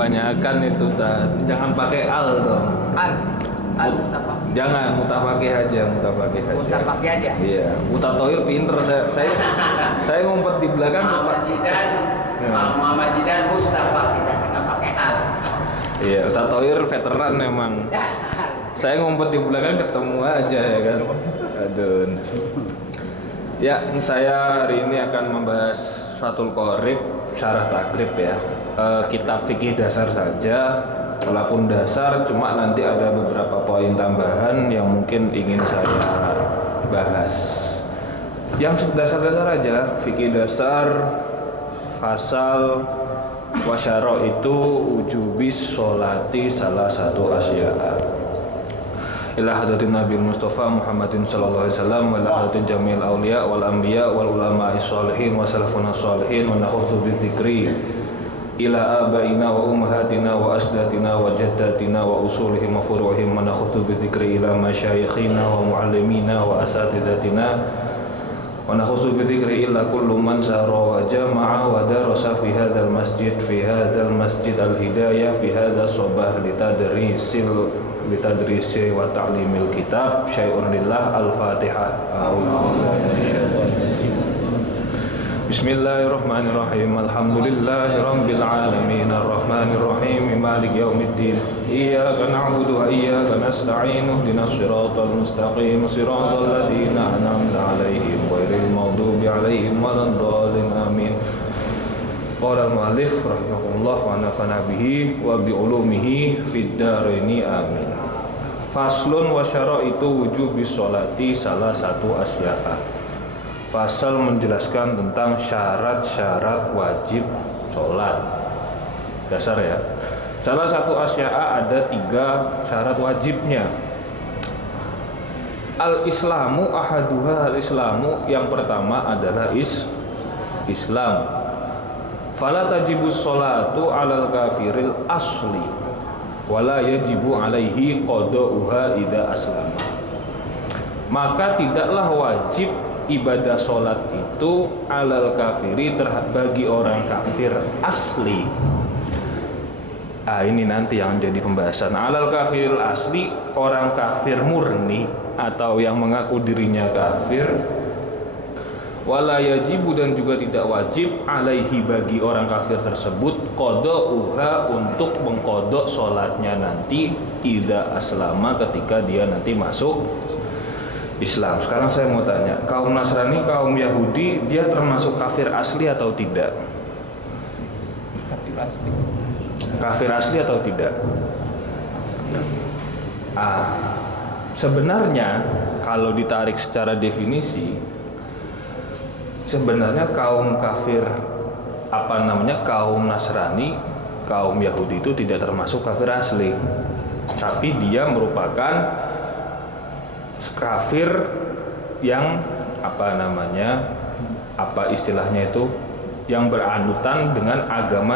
kebanyakan itu jangan pakai al dong. Al Mustafa. Jangan mutafakih aja. Mustafa aja. Iya, Mutatohir pinter saya ngumpet di belakang. Muhammad Jidan Mustafa kita nggak pakai al. Iya, Mutatohir veteran memang. Saya ngumpet di belakang ketemu aja ya kan. Aduh. Ya, saya hari ini akan membahas Fathul Qorib Syarah Takrib ya. Kitab fikih dasar saja. Walaupun dasar, cuma nanti ada beberapa poin tambahan yang mungkin ingin saya bahas. Yang dasar-dasar aja, fikih dasar, fasal, wasyara itu ujubis sholati salah satu asya'a. Ila hadratin Nabi Mustafa Muhammadin sallallahu alaihi wasallam wa ila hadratin jamil awliya wal anbiya wal ulama'i sholihin wa salafuna sholihin wa nakhudhu bi dzikri ila abaina wa ummahatina wa asdatina wa jaddatina wa usulihim wa furu'ihim wa nakhudhu bi dzikri ila masyayikhina wa muallimina wa asatidatina wa nakhudhu bi dzikri illa kullu man sara wa jama'a wa darasa fi hadzal masjid al-hidayah fi hadzal sabah litadrisi wa ta'limil kitab syai'un lillah al-fatihah. Bismillahirrahmanirrahim. Alhamdulillahi rabbil alamin arrahmanir rahim maliki yaumiddin. Iyyaka na'budu wa iyyaka nasta'in ihdinas siratal mustaqim siratal ladzina an'amta 'alaihim ghairil maghdubi 'alaihim waladdallin amin. Qala al-mu'allif rahimahullah wa nafa'ana bihi wa bi ulumihi fid dharaini amin. Faslun wa syara'itu wujubis sholati salah satu asya'a. Fasal menjelaskan tentang syarat-syarat wajib sholat dasar ya. Salah satu asya'a ada 3 syarat wajibnya. Al-islamu ahaduha, al-islamu yang pertama adalah Islam. Fala tajibus sholatu alal kafiril asli wala yajibu alaihi qada'uha idza aslama. Maka tidaklah wajib ibadah sholat itu alal kafiri bagi orang kafir asli. Ini nanti yang jadi pembahasan. Alal kafiril asli, orang kafir murni atau yang mengaku dirinya kafir. Wala yajibu, dan juga tidak wajib alaihi bagi orang kafir tersebut qada'uha, untuk mengqada' sholatnya nanti idza aslama, ketika dia nanti masuk Islam. Sekarang saya mau tanya, kaum Nasrani, kaum Yahudi, dia termasuk kafir asli atau tidak? Kafir asli. Kafir asli atau tidak? Sebenarnya kalau ditarik secara definisi, sebenarnya kaum kafir kaum Nasrani, kaum Yahudi itu tidak termasuk kafir asli, tapi dia merupakan kafir yang istilahnya itu, yang beranutan dengan agama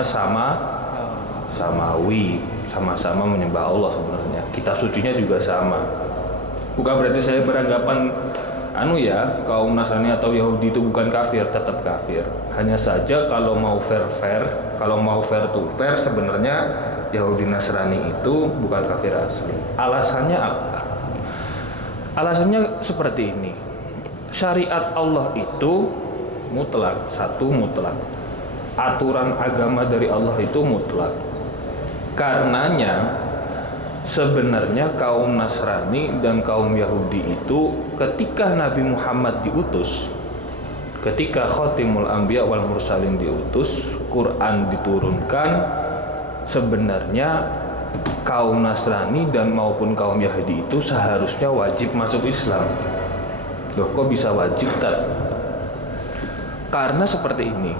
samawi, sama-sama menyembah Allah. Sebenarnya kitab sucinya juga sama. Bukan berarti saya beranggapan kaum Nasrani atau Yahudi itu bukan kafir, tetap kafir. Hanya saja kalau mau fair to fair, sebenarnya Yahudi Nasrani itu bukan kafir asli. Alasannya apa? Alasannya seperti ini. Syariat Allah itu mutlak, mutlak. Aturan agama dari Allah itu mutlak. Karenanya sebenarnya kaum Nasrani dan kaum Yahudi itu ketika Nabi Muhammad diutus, ketika Khatimul Anbiya wal Mursalin diutus, Quran diturunkan, sebenarnya kaum Nasrani dan maupun kaum Yahudi itu seharusnya wajib masuk Islam. Loh, kok bisa wajib tak? Karena seperti ini.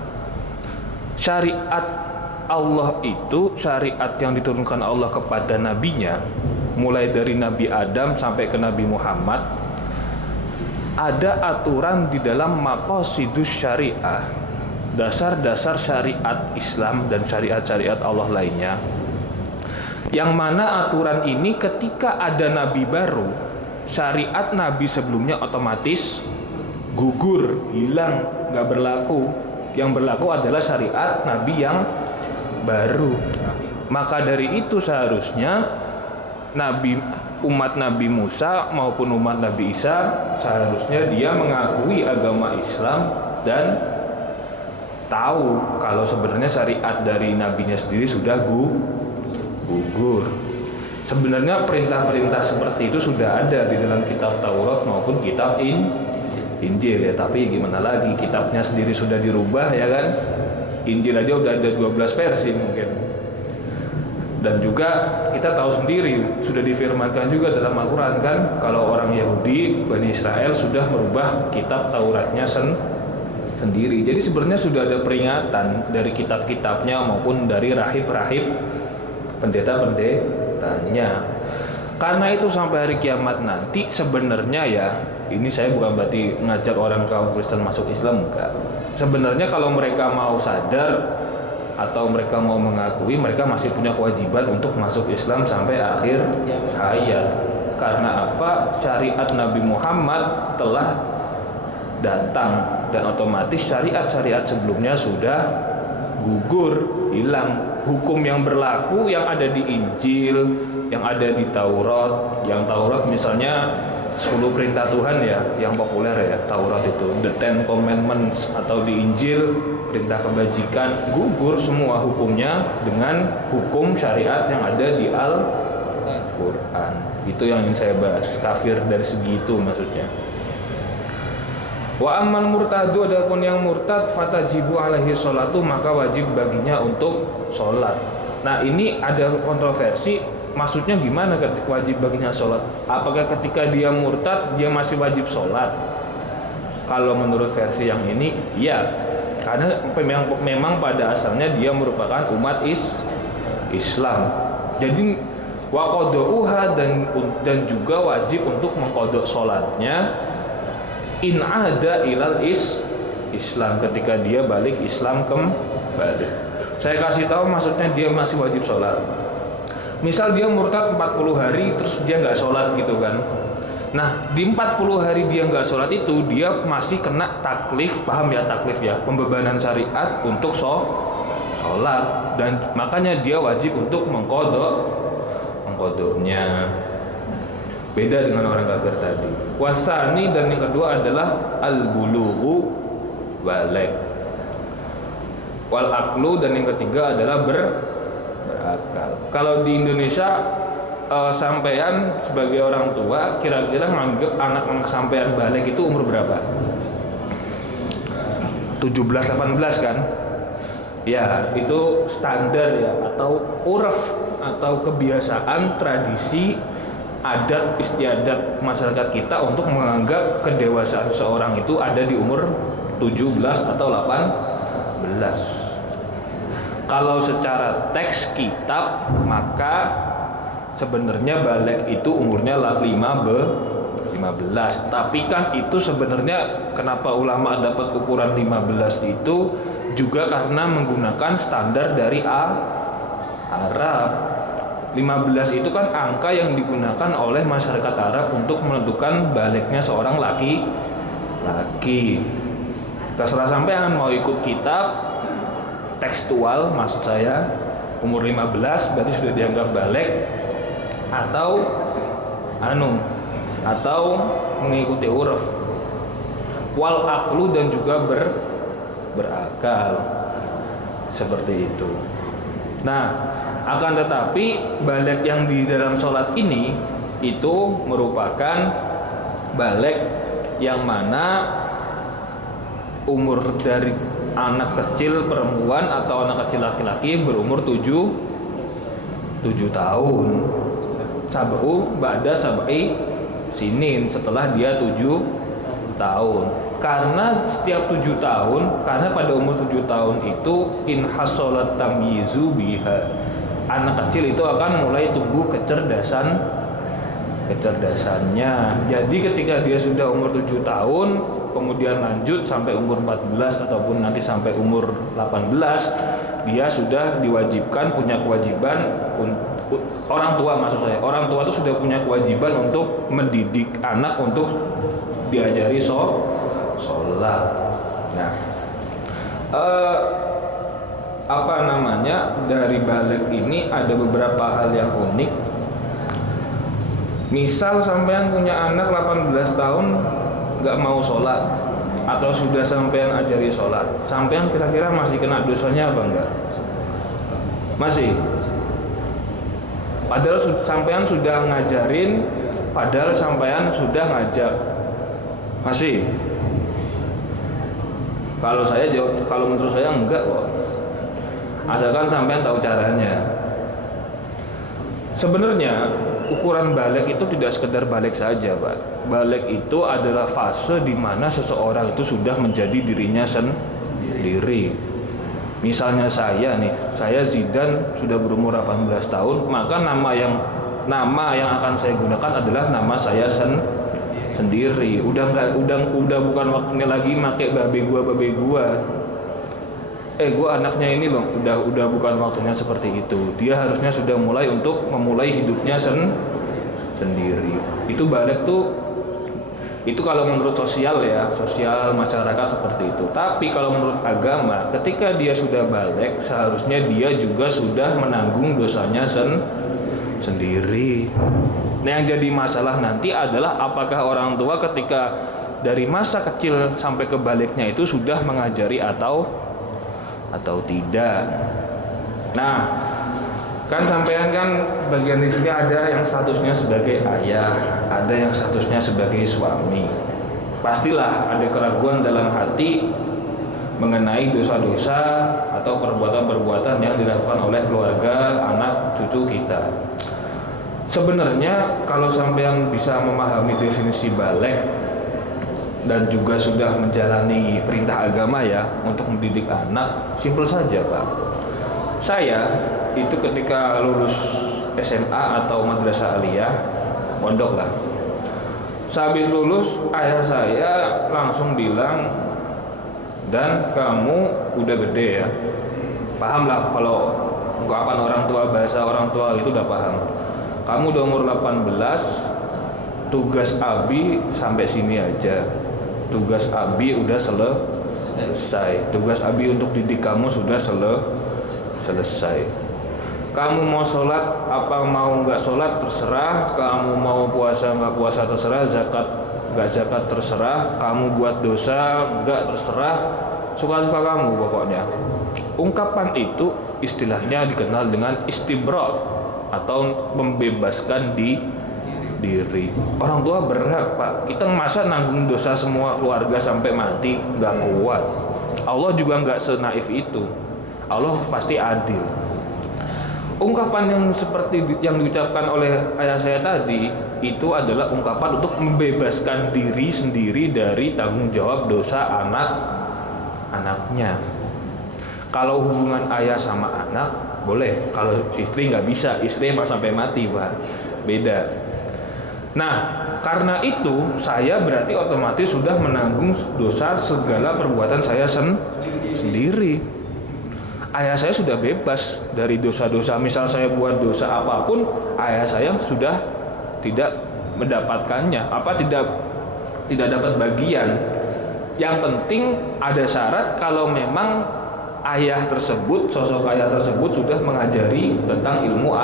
Syariat Allah itu syariat yang diturunkan Allah kepada nabinya, mulai dari Nabi Adam sampai ke Nabi Muhammad, ada aturan di dalam maqasidus syariah, dasar-dasar syariat Islam dan syariat-syariat Allah lainnya, yang mana aturan ini ketika ada nabi baru, syariat nabi sebelumnya otomatis gugur, hilang, gak berlaku. Yang berlaku adalah syariat nabi yang baru. Maka dari itu seharusnya umat Nabi Musa maupun umat Nabi Isa seharusnya dia mengakui agama Islam dan tahu kalau sebenarnya syariat dari nabinya sendiri sudah gugur. Sebenarnya perintah-perintah seperti itu sudah ada di dalam kitab Taurat maupun kitab Injil ya, tapi gimana lagi, kitabnya sendiri sudah dirubah ya kan. Injil aja udah ada 12 versi mungkin. Dan juga kita tahu sendiri sudah difirmankan juga dalam Al-Qur'an kan, kalau orang Yahudi Bani Israel sudah merubah kitab Tauratnya sendiri. Jadi sebenarnya sudah ada peringatan dari kitab-kitabnya maupun dari rahib-rahib pendeta-pendetanya. Karena itu sampai hari kiamat nanti sebenarnya ya, ini saya bukan berarti ngajak orang kaum Kristen masuk Islam, enggak. Sebenarnya kalau mereka mau sadar atau mereka mau mengakui, mereka masih punya kewajiban untuk masuk Islam sampai akhir hayat. Karena apa? Syariat Nabi Muhammad telah datang dan otomatis syariat-syariat sebelumnya sudah gugur, hilang. Hukum yang berlaku yang ada di Injil, yang ada di Taurat, yang Taurat misalnya 10 perintah Tuhan ya, yang populer ya Taurat itu, the Ten Commandments, atau di Injil perintah kebajikan, gugur semua hukumnya dengan hukum syariat yang ada di Al-Quran. Itu yang ingin saya bahas, kafir dari segi itu maksudnya. Wa ammal murtadu, adapun yang murtad, fatajibu alaihi sholatu, maka wajib baginya untuk sholat. Nah ini ada kontroversi, maksudnya gimana wajib baginya sholat? Apakah ketika dia murtad dia masih wajib sholat? Kalau menurut versi yang ini, ya, karena memang pada asalnya dia merupakan umat Islam. Jadi waqadauha, dan juga wajib untuk mengkodok sholatnya in ada ilal Islam, ketika dia balik Islam kembali. Saya kasih tahu maksudnya dia masih wajib sholat. Misal dia murtad 40 hari terus dia nggak sholat gitu kan. Nah di 40 hari dia nggak sholat itu dia masih kena taklif, paham ya taklif ya, pembebanan syariat untuk sholat, dan makanya dia wajib untuk mengkodoknya. Beda dengan orang kafir tadi. Wasani, dan yang kedua adalah al-bulughu, balik. Wal aqlu, dan yang ketiga adalah berakal. Kalau di Indonesia sampean sebagai orang tua kira-kira nganggep anak-anak sampean balik itu umur berapa? 17-18 kan? Ya, itu standar ya, atau urf, atau kebiasaan, tradisi, adat istiadat masyarakat kita untuk menganggap kedewasaan seseorang itu ada di umur 17 atau 18. Kalau secara teks kitab maka sebenarnya balik itu umurnya 15. Tapi kan itu sebenarnya kenapa ulama dapat ukuran 15 itu juga karena menggunakan standar dari Arab. 15 itu kan angka yang digunakan oleh masyarakat Arab untuk menentukan baliknya seorang laki-laki. Terserah sampean mau ikut kitab tekstual, maksud saya umur 15 berarti sudah dianggap balik, atau mengikuti uruf. Wal aqlu, dan juga berakal, seperti itu. Nah, akan tetapi balik yang di dalam sholat ini itu merupakan balik yang mana umur dari anak kecil perempuan atau anak kecil laki-laki berumur 7 tahun. Sab'u ba'da sab'i sinin, setelah dia 7 tahun. Karena setiap 7 tahun, karena pada umur 7 tahun itu in hasolat tamyizu biha, anak kecil itu akan mulai tumbuh kecerdasannya. Jadi ketika dia sudah umur 7 tahun, kemudian lanjut sampai umur 14 ataupun nanti sampai umur 18, dia sudah diwajibkan, punya kewajiban, orang tua maksud saya, orang tua itu sudah punya kewajiban untuk mendidik anak untuk diajari sholat. Nah, dari balik ini ada beberapa hal yang unik. Misal sampean punya anak 18 tahun nggak mau sholat, atau sudah sampean ajari sholat, sampean kira-kira masih kena dosanya apa enggak? Masih. Padahal sampean sudah ngajarin, padahal sampean sudah ngajak. Masih. Kalau menurut saya enggak kok. Asalkan sampean tahu caranya. Sebenarnya ukuran balik itu tidak sekedar balik saja, Pak. Balik itu adalah fase di mana seseorang itu sudah menjadi dirinya sendiri. Misalnya saya Zidan sudah berumur 18 tahun, maka nama yang akan saya gunakan adalah nama saya sendiri. Udah bukan waktunya lagi pakai babe gua. Gua anaknya ini loh, udah bukan waktunya seperti itu. Dia harusnya sudah memulai hidupnya sendiri. Itu balik tuh, itu kalau menurut sosial masyarakat seperti itu. Tapi kalau menurut agama, ketika dia sudah balik, seharusnya dia juga sudah menanggung dosanya sendiri. Nah, yang jadi masalah nanti adalah apakah orang tua ketika dari masa kecil sampai ke baliknya itu sudah mengajari atau tidak. Nah, kan sampean kan bagian di sini ada yang statusnya sebagai ayah, ada yang statusnya sebagai suami. Pastilah ada keraguan dalam hati mengenai dosa-dosa atau perbuatan-perbuatan yang dilakukan oleh keluarga, anak, cucu kita. Sebenarnya kalau sampean bisa memahami definisi balik dan juga sudah menjalani perintah agama ya untuk mendidik anak, simpel saja, Pak. Saya itu ketika lulus SMA atau madrasah aliyah, pondok lah. Sehabis lulus, ayah saya langsung bilang, "Dan kamu udah gede ya." Paham lah kalau ungkapan orang tua, bahasa orang tua itu udah paham. Kamu udah umur 18, tugas Abi sampai sini aja. Tugas Abi udah selesai. Tugas Abi untuk didik kamu sudah selesai. Kamu mau sholat apa mau nggak sholat terserah. Kamu mau puasa nggak puasa terserah. Zakat nggak zakat terserah. Kamu buat dosa nggak terserah. Suka-suka kamu pokoknya. Ungkapan itu istilahnya dikenal dengan istibra atau membebaskan diri. Orang tua berhak, Pak. Kita masa nanggung dosa semua keluarga sampai mati, nggak kuat. Allah juga nggak senaif itu. Allah pasti adil. Ungkapan yang seperti yang diucapkan oleh ayah saya tadi itu adalah ungkapan untuk membebaskan diri sendiri dari tanggung jawab dosa anaknya. Kalau hubungan ayah sama anak boleh, kalau istri nggak bisa, istri pas sampai mati, Pak, beda. Nah, karena itu saya berarti otomatis sudah menanggung dosa segala perbuatan saya sendiri. Ayah saya sudah bebas dari dosa-dosa. Misal saya buat dosa apapun, ayah saya sudah tidak mendapatkannya, tidak dapat bagian. Yang penting ada syarat kalau memang sosok ayah tersebut sudah mengajari tentang ilmu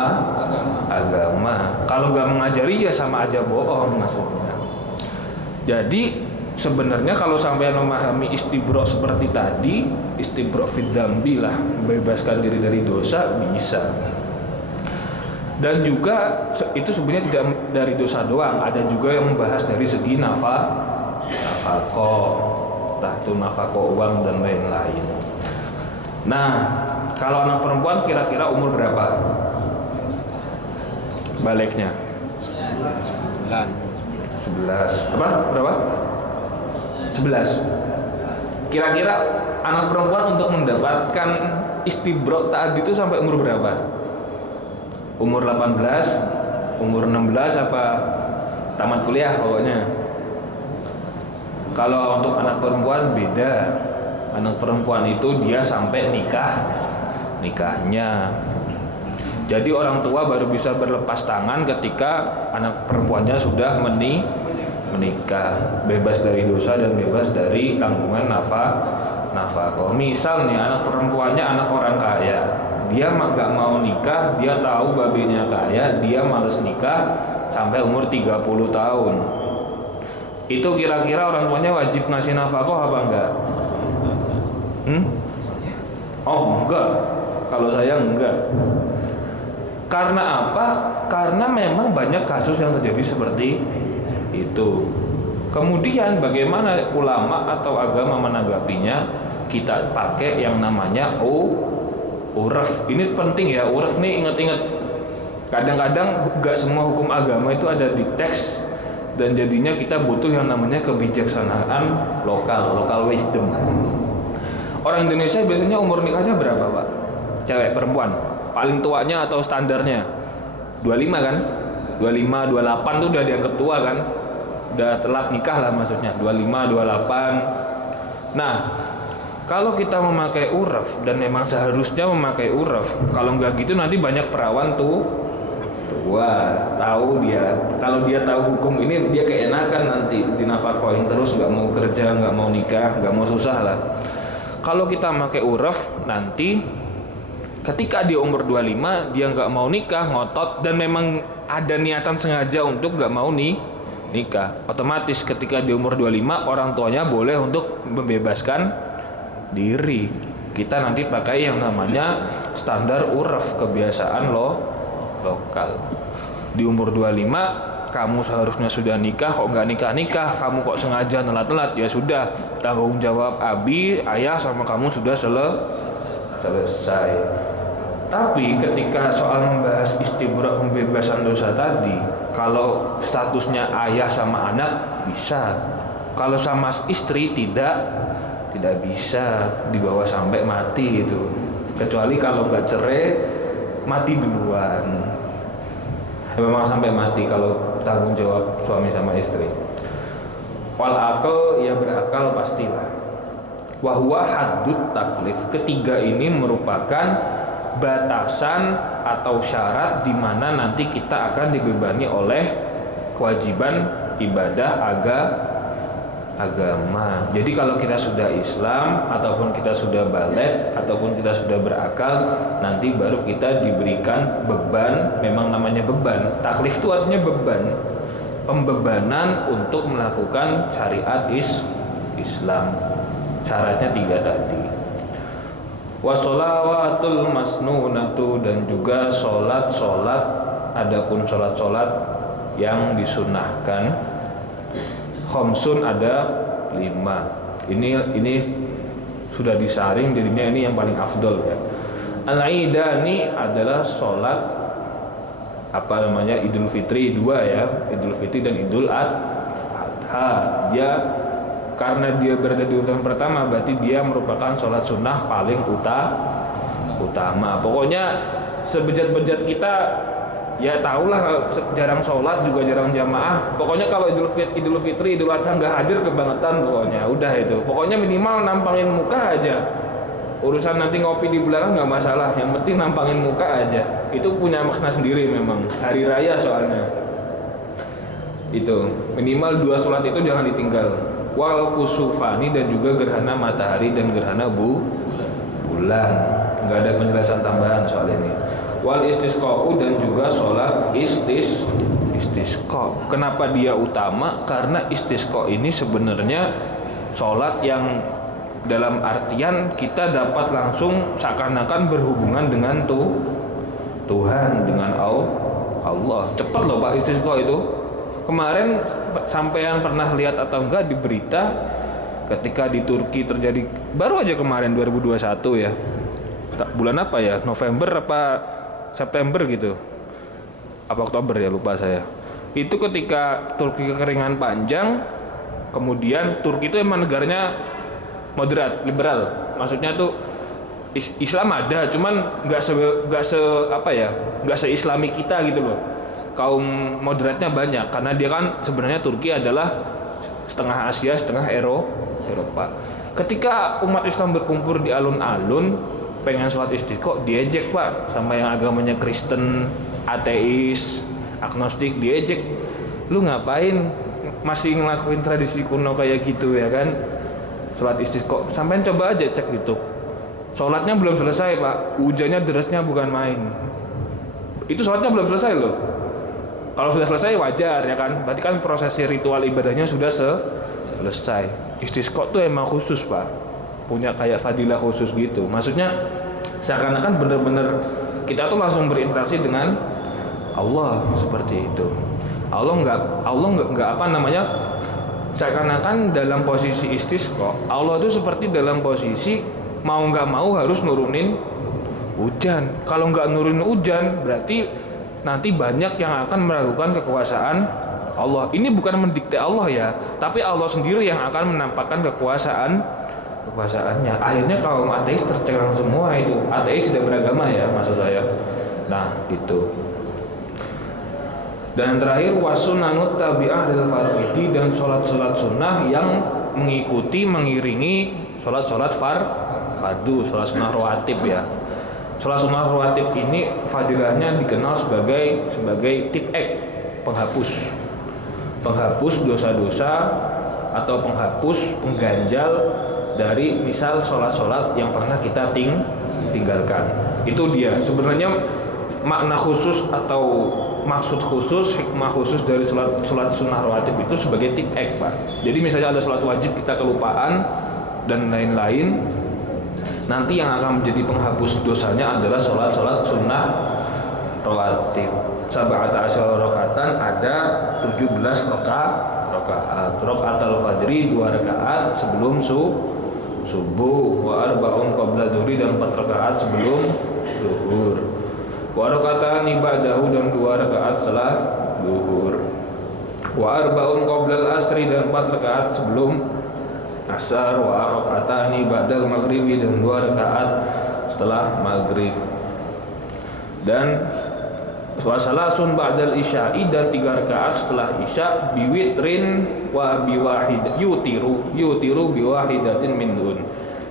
agama. Kalau nggak mengajari ya sama aja bohong maksudnya. Jadi sebenarnya kalau sampai memahami istibro seperti tadi, istibro fid dzambi lah, membebaskan diri dari dosa bisa. Dan juga itu sebenarnya tidak dari dosa doang, ada juga yang membahas dari segi nafkah, uang dan lain-lain. Nah, kalau anak perempuan kira-kira umur berapa baliknya? 11. Berapa? 11. Kira-kira anak perempuan untuk mendapatkan istibro tadi itu sampai umur berapa? Umur 18, umur 16 apa tamat kuliah pokoknya. Kalau untuk anak perempuan beda. Anak perempuan itu dia sampai nikahnya. Jadi orang tua baru bisa berlepas tangan ketika anak perempuannya sudah menikah, bebas dari dosa dan bebas dari tanggungan nafkah. Misal nih anak perempuannya anak orang kaya, dia nggak mau nikah, dia tahu babenya kaya, dia males nikah sampai umur 30 tahun. Itu kira-kira orang tuanya wajib ngasih nafkah apa enggak? Oh enggak, kalau saya enggak. Karena apa? Karena memang banyak kasus yang terjadi seperti itu. Kemudian bagaimana ulama atau agama menanggapinya? Kita pakai yang namanya urf. Ini penting ya, urf nih ingat-ingat. Kadang-kadang gak semua hukum agama itu ada di teks, dan jadinya kita butuh yang namanya kebijaksanaan local wisdom. Orang Indonesia biasanya umur nikahnya berapa, Pak? Cewek, perempuan? Paling tuanya atau standarnya? 25 kan? 25, 28 tuh udah dianggap tua kan? Udah telat nikah lah maksudnya, 25, 28. Nah, kalau kita memakai uraf, dan memang seharusnya memakai uraf, kalau nggak gitu nanti banyak perawan tuh tua, tahu dia, kalau dia tahu hukum ini dia keenakan nanti dinafkahin terus, nggak mau kerja, nggak mau nikah, nggak mau susah lah. Kalau kita pakai uraf, nanti ketika dia umur 25 dia nggak mau nikah, ngotot, dan memang ada niatan sengaja untuk nggak mau nikah, otomatis ketika di umur 25 orang tuanya boleh untuk membebaskan diri. Kita nanti pakai yang namanya standar uraf, kebiasaan lokal. Di umur 25 kamu seharusnya sudah nikah, kok nggak nikah, kamu kok sengaja telat, ya sudah, tanggung jawab abi, ayah sama kamu sudah selesai. Tapi ketika soal membahas istibrak pembebasan dosa tadi, kalau statusnya ayah sama anak bisa, kalau sama istri tidak bisa, dibawa sampai mati itu. Kecuali kalau nggak cerai, mati duluan. Memang sampai mati kalau tanggung jawab suami sama istri. Wal akal, ya berakal pastilah. Wahwa haddut taklif. Ketiga ini merupakan batasan atau syarat di mana nanti kita akan dibebani oleh kewajiban ibadah agama. Jadi kalau kita sudah Islam, ataupun kita sudah balik, ataupun kita sudah berakal, nanti baru kita diberikan beban. Memang namanya beban. Taklif itu artinya beban, pembebanan untuk melakukan syariat Islam. Syaratnya 3 tadi. Wassolawatul masnunatu, dan juga solat. Adapun solat yang disunahkan, khamsun ada 5. Ini sudah disaring, jadinya ini yang paling afdol ya. Al-Aidani adalah solat Idul Fitri 2 ya, Idul Fitri dan Idul Adha. Karena dia berada di urutan pertama, berarti dia merupakan sholat sunnah paling utama. Pokoknya sebejat-bejat kita, ya tahulah jarang sholat juga jarang jamaah. Pokoknya kalau Idul Fitri, Idul Adha nggak hadir kebangetan pokoknya. Udah itu. Pokoknya minimal nampangin muka aja. Urusan nanti ngopi di belakang nggak masalah. Yang penting nampangin muka aja. Itu punya makna sendiri memang. Hari raya soalnya. Itu minimal 2 sholat itu jangan ditinggal. Wal kusufani, dan juga gerhana matahari dan gerhana bulan. Nggak ada penjelasan tambahan soal ini. Wal istisqa'u, dan juga sholat istisqa. Kenapa dia utama? Karena istisqa ini sebenarnya sholat yang dalam artian kita dapat langsung seakan-akan berhubungan dengan Tuhan, dengan Allah. Cepat loh Pak istisqa itu. Kemarin sampean pernah lihat atau enggak di berita ketika di Turki terjadi, baru aja kemarin 2021 ya, bulan apa ya, November apa September gitu, apa Oktober ya, lupa saya. Itu ketika Turki kekeringan panjang, kemudian Turki itu emang negaranya moderat, liberal, maksudnya tuh Islam ada, cuman nggak se-Islami kita gitu loh. Kaum moderatnya banyak, karena dia kan sebenarnya Turki adalah setengah Asia, setengah Eropa. Ketika umat Islam berkumpul di alun-alun pengen sholat istisqa, diejek Pak sama yang agamanya Kristen, ateis, agnostik, diejek. Lu ngapain masih ngelakuin tradisi kuno kayak gitu ya kan? sholat istisqa. Sampean coba aja cek YouTube. Sholatnya belum selesai Pak, hujannya derasnya bukan main. Itu sholatnya belum selesai loh. Kalau sudah selesai wajar ya kan, berarti kan prosesi ritual ibadahnya sudah selesai. Istisqa tuh emang khusus Pak, punya kayak fadilah khusus gitu. Maksudnya seakan-akan bener-bener kita tuh langsung berinteraksi dengan Allah seperti itu. Allah nggak apa namanya, seakan-akan dalam posisi istisqa Allah itu seperti dalam posisi mau nggak mau harus nurunin hujan. Kalau nggak nurunin hujan berarti nanti banyak yang akan meragukan kekuasaan Allah. Ini bukan mendikte Allah ya, tapi Allah sendiri yang akan menampakkan kekuasaannya. Akhirnya kaum ateis tercengang semua. Itu ateis tidak beragama ya maksud saya. Nah itu. Dan terakhir wasunanut tabi'ah lil fardhi, dan sholat-sholat sunnah yang mengiringi sholat-sholat fardu, sholat sunnah rawatib ya. Sholat sunnah rawatib ini fadilahnya dikenal sebagai tip-ek, penghapus dosa-dosa atau penghapus, pengganjal dari misal sholat-sholat yang pernah kita tinggalkan. Itu dia sebenarnya makna khusus atau maksud khusus, hikmah khusus dari sholat sunnah rawatib itu sebagai tip-ek Pak. Jadi misalnya ada sholat wajib kita kelupaan dan lain-lain, nanti yang akan menjadi penghapus dosanya adalah sholat sunnah rawatib. Sab'ata asyara rakaatan, ada 17 rakaat. Rakaatul fajri 2 rakaat sebelum subuh, wa arba'un qabla dhuhri, dan 4 rakaat sebelum zuhur. Wa raka'atan ibadahu, dan 2 rakaat setelah zuhur. Wa arba'un qabla al-asri, dan 4 rakaat sebelum asar. Wa raka'atan ibadal maghribi, dan 2 rakaat setelah maghrib. Dan wasalasun ba'dal isya'i, dan 3 rakaat setelah isya, biwitrin wa biwahid yutiru biwahidatin minhun.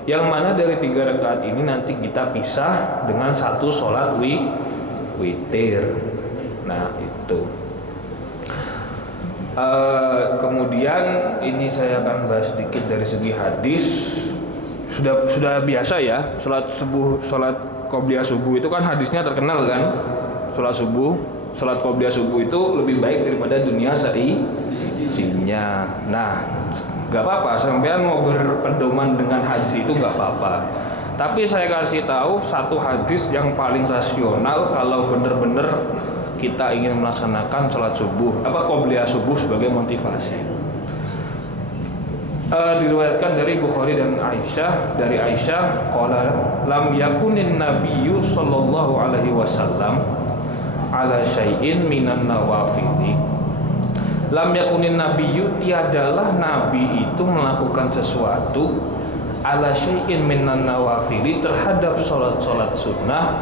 Yang mana dari 3 rakaat ini nanti kita pisah dengan 1 sholat witir. Nah itu. Kemudian ini saya akan bahas sedikit dari segi hadis. Sudah biasa ya, sholat qobliyah subuh itu kan hadisnya terkenal kan. Sholat qobliyah subuh itu lebih baik daripada dunia seisinya. Nah, nggak apa-apa, sampean mau berpedoman dengan hadis itu nggak apa-apa. Tapi saya kasih tahu satu hadis yang paling rasional kalau benar-benar kita ingin melaksanakan sholat subuh, qobliyah subuh sebagai motivasi. Diriwayatkan dari Bukhari dan Aisyah, dari Aisyah qala lam yakunin nabiyyu sallallahu alaihi wasallam ala syai'in minan nawafili. Lam yakunin nabiyyu, tiadalah nabi itu melakukan sesuatu ala syai'in minan nawafili, terhadap sholat sunnah,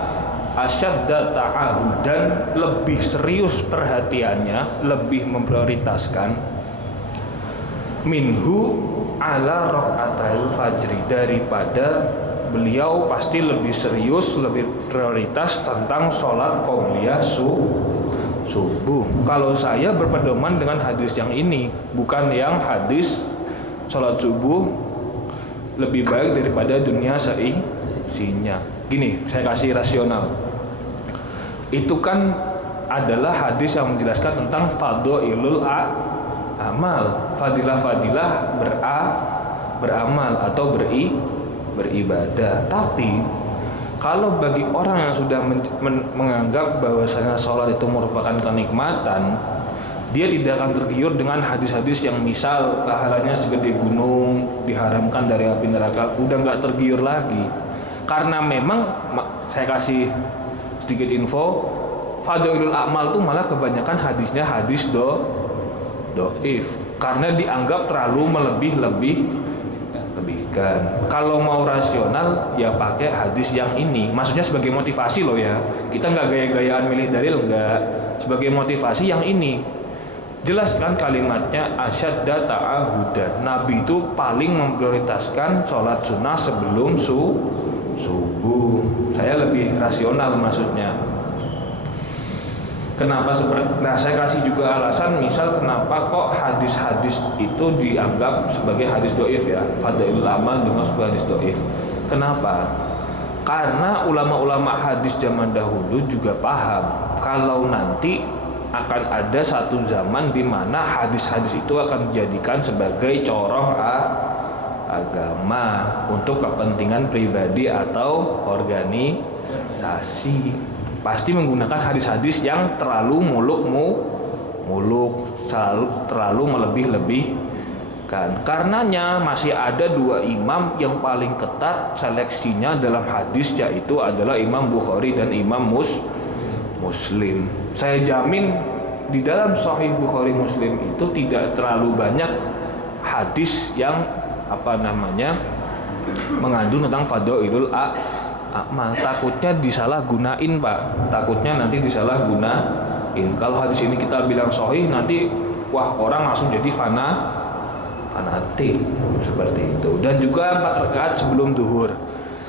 asyadda ta'ahudan, lebih serius perhatiannya, lebih memprioritaskan, minhu ala rakaatail fajri, daripada beliau pasti lebih serius, lebih prioritas tentang sholat qobliyah subuh. Kalau saya berpedoman dengan hadis yang ini, bukan yang hadis sholat subuh lebih baik daripada dunia seisinya. Gini, saya kasih rasional. Itu kan adalah hadis yang menjelaskan tentang fadhailul amal, fadilah-fadilah beramal atau beribadah. Tapi kalau bagi orang yang sudah menganggap bahwasanya sholat itu merupakan kenikmatan, dia tidak akan tergiur dengan hadis-hadis yang misal pahalanya segede gunung, diharamkan dari api neraka, udah nggak tergiur lagi. Karena memang saya kasih sedikit info, fadhailul amal tuh malah kebanyakan hadisnya hadis doif, karena dianggap terlalu melebihkan. Kalau mau rasional ya pakai hadis yang ini, maksudnya sebagai motivasi loh ya, kita nggak gaya-gayaan milih dalil, nggak, sebagai motivasi yang ini. Jelas kan kalimatnya asyadda ta'ahudan, Nabi itu paling memprioritaskan sholat sunnah sebelum subuh. Saya lebih rasional maksudnya. Kenapa seperti? Nah, saya kasih juga alasan, misal kenapa kok hadis-hadis itu dianggap sebagai hadis doif ya, fadailul amal dengan sebagai hadis doif. Kenapa? Karena ulama-ulama hadis zaman dahulu juga paham kalau nanti akan ada satu zaman di mana hadis-hadis itu akan dijadikan sebagai corong agama untuk kepentingan pribadi atau organisasi. Pasti menggunakan hadis-hadis yang terlalu muluk, terlalu melebih-lebihkan. Karenanya masih ada dua imam yang paling ketat seleksinya dalam hadis, yaitu adalah Imam Bukhari dan Imam Muslim. Saya jamin di dalam Sahih Bukhari Muslim itu tidak terlalu banyak hadis yang mengandung tentang fadailul amal. Takutnya disalahgunain, Pak. Takutnya nanti disalahgunain. Kalau hadis ini kita bilang sahih, nanti orang langsung jadi fanatik seperti itu. Dan juga 4 rakaat sebelum duhur.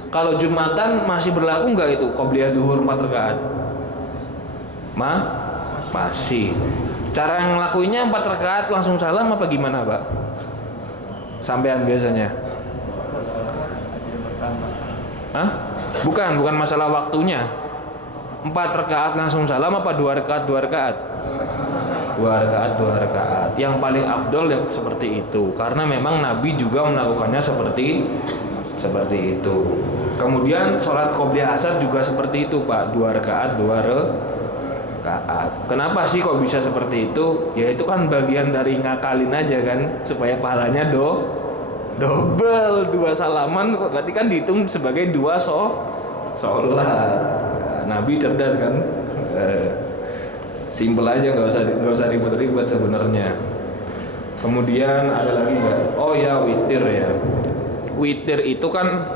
Kalau Jumatan masih berlaku nggak itu qobliyah duhur 4 rakaat? Masih. Cara yang ngelakuinnya 4 rakaat langsung salam apa gimana, Pak? Sampean biasanya? Bukan masalah waktunya. 4 rakaat langsung salam apa 2 rakaat? 2 rakaat. Yang paling afdol yang seperti itu, karena memang Nabi juga melakukannya seperti itu. Kemudian sholat qobliyah asar juga seperti itu, Pak. 2 rakaat. Kenapa sih kok bisa seperti itu? Ya itu kan bagian dari ngakalin aja kan, supaya pahalanya double. 2 salaman berarti kan dihitung sebagai 2 sholat. Nabi cerdas kan, simple aja, nggak usah ribet-ribet sebenarnya. Kemudian ada lagi nggak? Oh ya, witir ya. Witir itu kan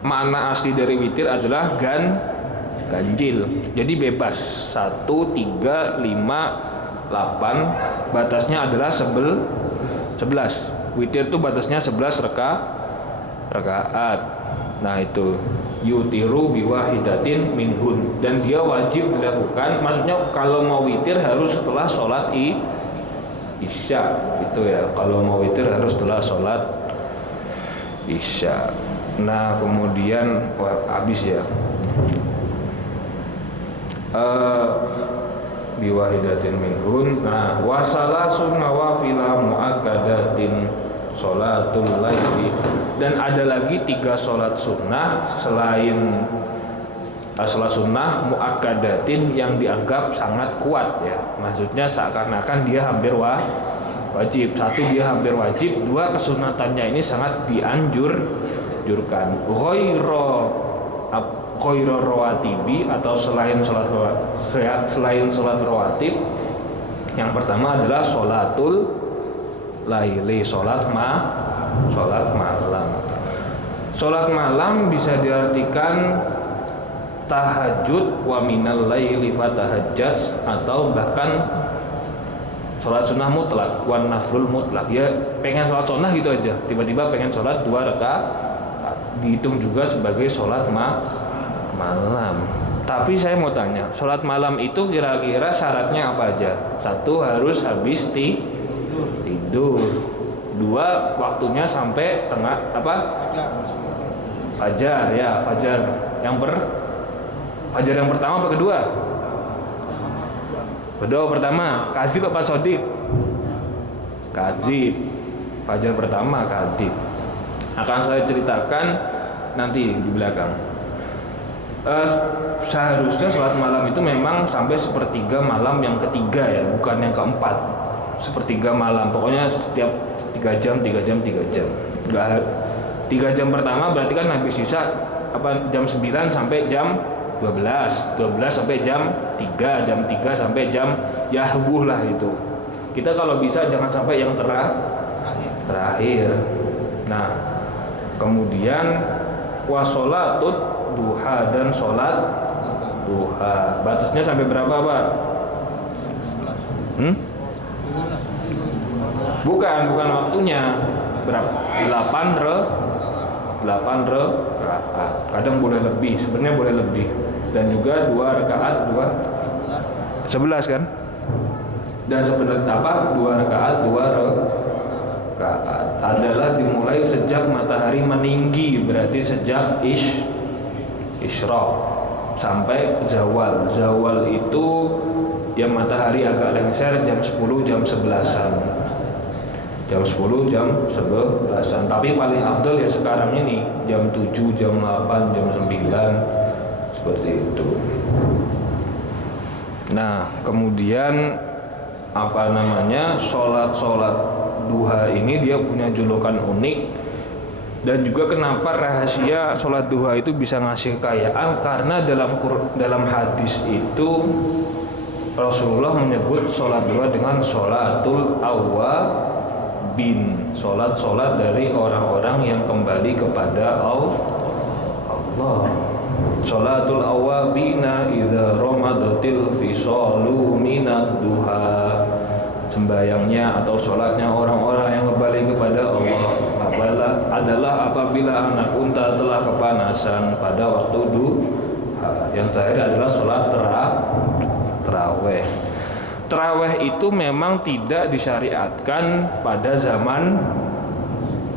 makna asli dari witir adalah ganjil. Jadi bebas 1, 3, 5, 8. Batasnya adalah 11. Witir itu batasnya 11 rakaat. Nah itu yutiru biwahidatin minhun, dan dia wajib dilakukan. Maksudnya kalau mau witir harus setelah sholat isya itu ya. Kalau mau witir harus setelah sholat isya. Nah kemudian habis ya. Biwahidatin minhun. Nah wasalasun nawafila muakkadatin sholatul laili, dan ada lagi 3 sholat sunnah selain sholat sunnah muakkadatin yang dianggap sangat kuat ya. Maksudnya seakan-akan dia hampir wajib. 1, dia hampir wajib. 2, kesunatannya ini sangat dianjurkan. Ghaira rawatibi, atau selain sholat rawatib. Yang pertama adalah sholatul laili, sholat malam. Sholat malam bisa diartikan tahajud, wa minal laili fatahajjat, atau bahkan sholat sunnah mutlak, wan naflul mutlak. Ya pengen sholat sunnah gitu aja, tiba-tiba pengen sholat 2 rakaat, dihitung juga sebagai sholat malam. Tapi saya mau tanya, sholat malam itu kira-kira syaratnya apa aja? 1, harus habis tidur. 2, waktunya sampai tengah fajar ya. Fajar yang pertama apa kedua? Pertama. Kadzib apa sodik? Kadzib. Fajar pertama kadzib. Akan saya ceritakan nanti di belakang. Seharusnya sholat malam itu memang sampai 1/3 malam yang ketiga ya, bukan yang keempat. 1/3 malam, pokoknya setiap 3 jam. Enggak, 3 jam pertama berarti kan habis sisa jam 9 sampai jam 12 sampai jam 3 sampai jam yahbuh lah itu. Kita kalau bisa jangan sampai yang terakhir. Nah kemudian wasolatut duha, dan sholat duha batasnya sampai berapa, Pak? Bukan waktunya. Berapa? 8 rakaat. Kadang boleh lebih, sebenarnya boleh lebih. Dan juga 2 rakaat 11 kan? Dan sebenarnya apa? 2 rakaat adalah dimulai sejak matahari meninggi, berarti sejak isyraq sampai zawal. Zawal itu yang matahari agak lengser jam 10 jam 11-an. Jam 10 jam 11-an. Tapi paling afdal ya sekarang ini jam 7 jam 8 jam 9 seperti itu. Nah, kemudian apa namanya, sholat duha ini dia punya julukan unik. Dan juga kenapa rahasia sholat duha itu bisa ngasih kekayaan, karena dalam hadis itu Rasulullah menyebut sholat duha dengan sholatul awwabin, sholat dari orang-orang yang kembali kepada Allah. Sholatul awwabina idza ramadatil fisalu minad duha, sembayangnya atau sholatnya orang-orang yang kembali kepada Allah adalah apabila anak unta telah kepanasan pada waktu duha. Yang terakhir adalah sholat terawih. Terawih itu memang tidak disyariatkan pada zaman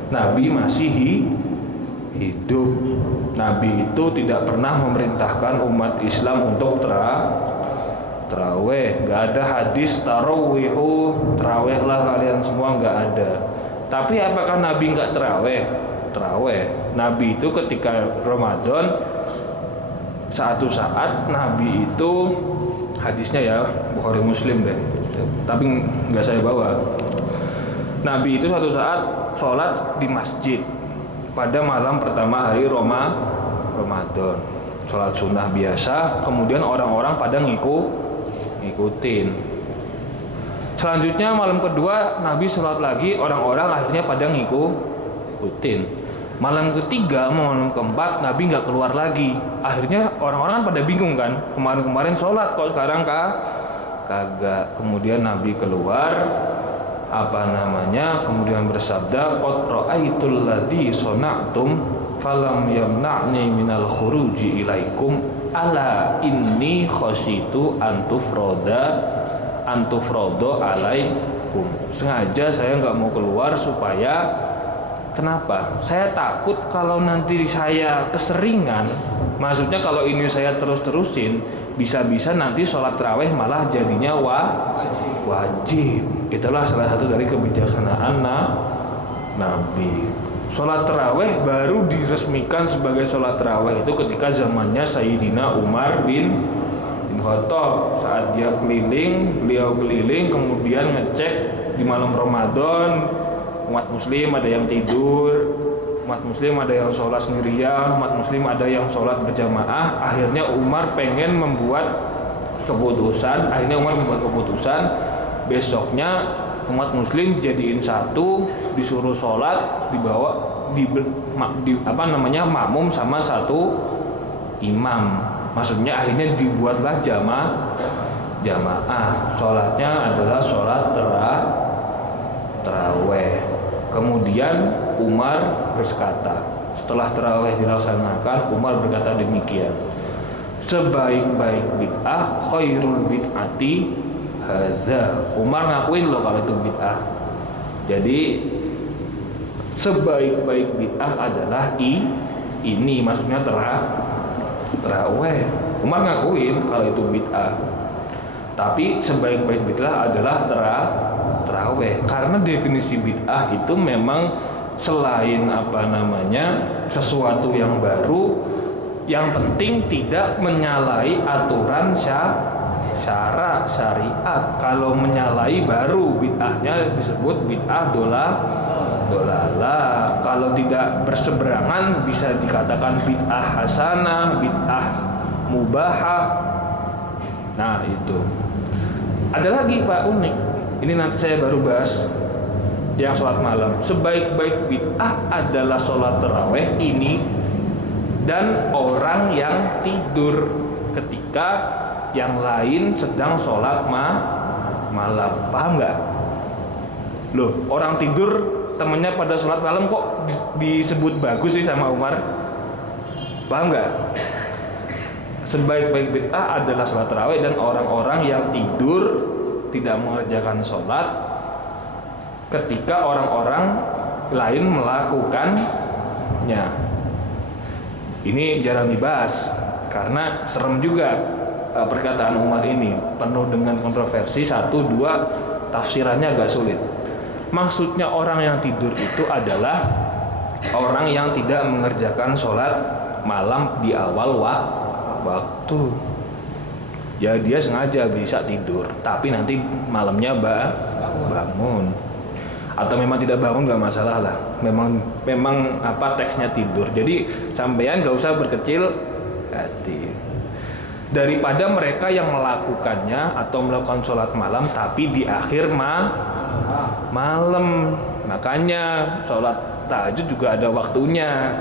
Nabi masih hidup. Nabi itu tidak pernah memerintahkan umat Islam untuk terawih. Gak ada hadis tarawihu, terawihlah kalian semua, gak ada. Tapi apakah Nabi gak terawih? Terawih. Nabi itu ketika Ramadan, satu saat Nabi itu, hadisnya ya Bukhari Muslim deh, tapi gak saya bawa. Nabi itu suatu saat sholat di masjid pada malam pertama hari Ramadan, sholat sunnah biasa. Kemudian orang-orang pada ngikutin. Selanjutnya malam kedua Nabi sholat lagi, orang-orang akhirnya pada ngikutin. Malam ketiga, malam keempat Nabi nggak keluar lagi. Akhirnya orang-orang kan pada bingung kan, kemarin sholat kok sekarang kagak. Kemudian Nabi keluar, kemudian bersabda, qad ra'aitul ladzi sana'tum falam yamna'ni minal khuruji ilaikum ala inni khasyitu antufrodo alaikum. Sengaja saya nggak mau keluar supaya kenapa? Saya takut kalau nanti saya keseringan, maksudnya kalau ini saya terus-terusin, bisa-bisa nanti sholat tarawih malah jadinya wajib. Itulah salah satu dari kebijaksanaan Nabi. Sholat tarawih baru diresmikan sebagai sholat tarawih itu ketika zamannya Sayyidina Umar bin Khattab. Saat beliau keliling kemudian ngecek di malam Ramadan, umat muslim ada yang tidur, umat muslim ada yang sholat sendirian, umat muslim ada yang sholat berjamaah. Akhirnya Umar membuat keputusan besoknya umat muslim jadiin satu, disuruh sholat, makmum sama satu imam. Maksudnya akhirnya dibuatlah jamaah. Sholatnya adalah sholat tarawih. Kemudian Umar berkata, setelah tarawih dilaksanakan, Umar berkata demikian, sebaik-baik bid'ah khairul bid'ati hadza. Umar ngakuin loh kalau itu bid'ah. Jadi sebaik-baik bid'ah adalah ini, maksudnya tarawih. Umar ngakuin kalau itu bid'ah. Tapi sebaik-baik bid'ah adalah tarawih. Karena definisi bid'ah itu memang selain sesuatu yang baru, yang penting tidak menyalahi aturan syariat. Kalau menyalahi baru bid'ahnya disebut bid'ah dolalah. Kalau tidak berseberangan bisa dikatakan bid'ah hasanah, bid'ah mubahah. Nah itu. Ada lagi Pak unik. Ini nanti saya baru bahas yang sholat malam. Sebaik-baik bid'ah adalah sholat tarawih ini dan orang yang tidur ketika yang lain sedang sholat malam. Paham nggak? Loh, orang tidur temennya pada sholat malam kok disebut bagus sih sama Umar? Paham nggak? sebaik-baik bid'ah adalah sholat tarawih dan orang-orang yang tidur tidak mengerjakan sholat ketika orang-orang lain melakukannya. Ini jarang dibahas karena serem juga perkataan Umar ini, penuh dengan kontroversi. Satu, dua, tafsirannya agak sulit. Maksudnya orang yang tidur itu adalah orang yang tidak mengerjakan sholat malam di awal waktu. Ya dia sengaja bisa tidur, tapi nanti malamnya bangun. Atau memang tidak bangun nggak masalah lah. Memang apa teksnya tidur. Jadi sampean nggak usah berkecil hati. Daripada mereka yang melakukannya atau melakukan sholat malam tapi di akhir malam. Makanya sholat tahajud juga ada waktunya.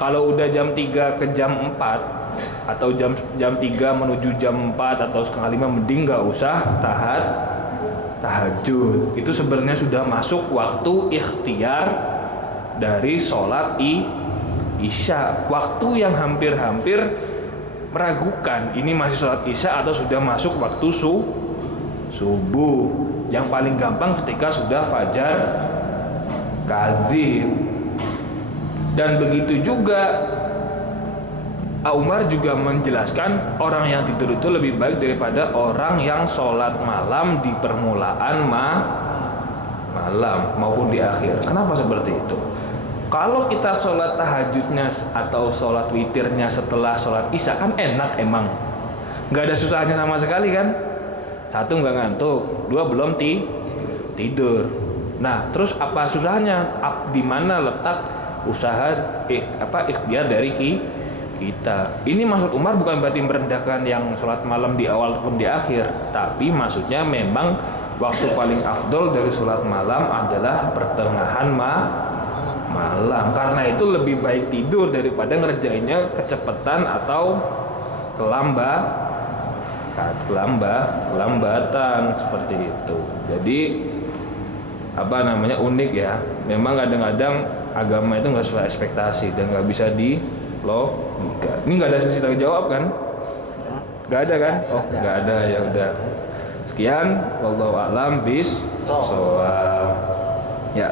Kalau udah jam 3 ke jam 4 atau jam 3 menuju jam 4 atau setengah 5 mending nggak usah tahajud. Itu sebenarnya sudah masuk waktu ikhtiar dari sholat isya. Waktu yang hampir-hampir meragukan ini masih sholat isya atau sudah masuk waktu subuh. Yang paling gampang ketika sudah fajar kadzib. Dan begitu juga Umar juga menjelaskan orang yang tidur itu lebih baik daripada orang yang sholat malam di permulaan malam maupun di akhir. Kenapa seperti itu? Kalau kita sholat tahajudnya atau sholat witirnya setelah sholat isya kan enak emang, nggak ada susahnya sama sekali kan. Satu, nggak ngantuk. Dua, belum tidur. Nah terus apa susahnya? Di mana letak usaha ikhtiar dari kita? Ini maksud Umar bukan berarti merendahkan yang sholat malam di awal ataupun di akhir, tapi maksudnya memang waktu paling afdol dari sholat malam adalah pertengahan malam. Karena itu lebih baik tidur daripada ngerjainnya kecepatan atau kelambatan seperti itu. Jadi unik ya. Memang kadang-kadang agama itu nggak sesuai ekspektasi dan nggak bisa logika. Ini nggak ada sesi tanya jawab kan? Nggak ada kan? Oh nggak ada, ya udah. Sekian, wallahu a'lam bis. Ya.